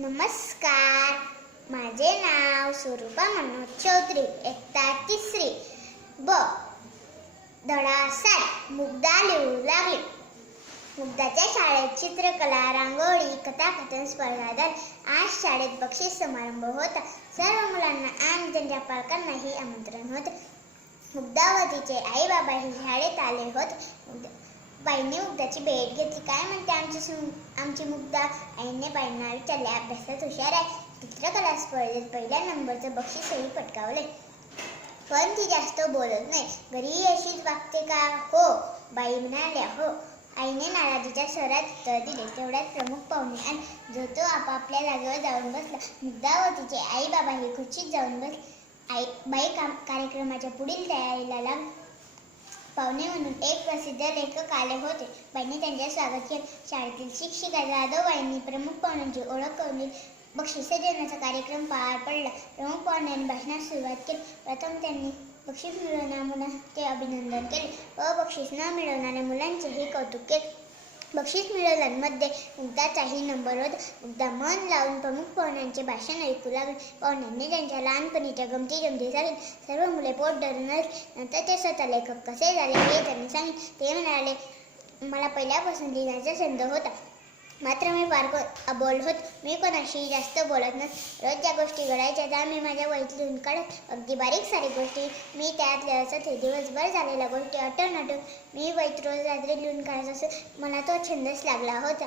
नमस्कार, माझे नाव स्वरूपा मनोज चौधरी. इयत्ता 3री. धडा 7. मुग्धा लिहू लागली. मुग्धाच्या शाळेत चित्रकला, रांगोळी, कथाकथन स्पर्धा झाली. आज शाळेत बक्षीस समारंभ होता. सर्व मुलांना आणि त्यांच्या पालकांनाही आमंत्रण होते. मुग्धा व तिचे आई बाबाही शाळेत आले होते. बाईंनी मुग्धाची भेट घेतली. काय म्हणते आमची मुग्धा? आईने बाईंना विचारले. अभ्यासात हुशार आहे. चित्रकला स्पर्धेत पहिल्या नंबरचं बक्षीसही पटकावले. पण ती जास्त बोलत नाही. घरी अशीच वागते का? हो, बाई म्हणाल्या. हो. आईने नाराजीच्या स्वरात उत्तर दिले. तेवढ्यात प्रमुख पाहुणे आले. जो तो आपापल्या जागेवर जाऊन बसला. मुग्धा व तिचे आई बाबाही खुर्चीत जाऊन बसले. बाई कार्यक्रमाच्या पुढील तयारीला लागली. पाहुणे म्हणून एक प्रसिद्ध लेखक आले होते. बाईंनी त्यांचे स्वागत केले. शाळेतील शिक्षिका जाधवबाईंनी प्रमुख पाहुण्यांची ओळख करून दिली. बक्षिसे देण्याचा कार्यक्रम पार पडला. प्रमुख पाहुण्यांनी भाषणास सुरुवात केली. प्रथम त्यांनी बक्षीस मिळवणाऱ्या मुलांचे अभिनंदन केले व बक्षीस न मिळवणाऱ्या मुलांचेही कौतुक केले. बक्षीस मिळवणाऱ्यांमध्ये मुग्धाचाही नंबर होता. मुग्धा मन लावून प्रमुख पाहुण्यांचे भाषण ऐकू लागली. पाहुण्यांनी त्यांच्या लहानपणीच्या गमती सांगितल्या. सर्व मुले पोट धरून हसली. नंतर ते स्वतः लेखक कसे झाले हे त्यांनी सांगितले. ते म्हणाले, मला पहिल्यापासून लिहिण्याचा छंद होता, मात्र मी फार अबोल होत. मी कोणाशीही जास्त बोलत नसत. रोज ज्या गोष्टी घडायच्या त्या मी माझ्या वहीत लिहून काढत. अगदी बारीक सारीक गोष्टी मी त्यात लिहायचं ते. दिवसभर झालेल्या गोष्टी आठवून मी वहीत रोज रात्री लिहून काढत असे. मला तो छंदच लागला होता.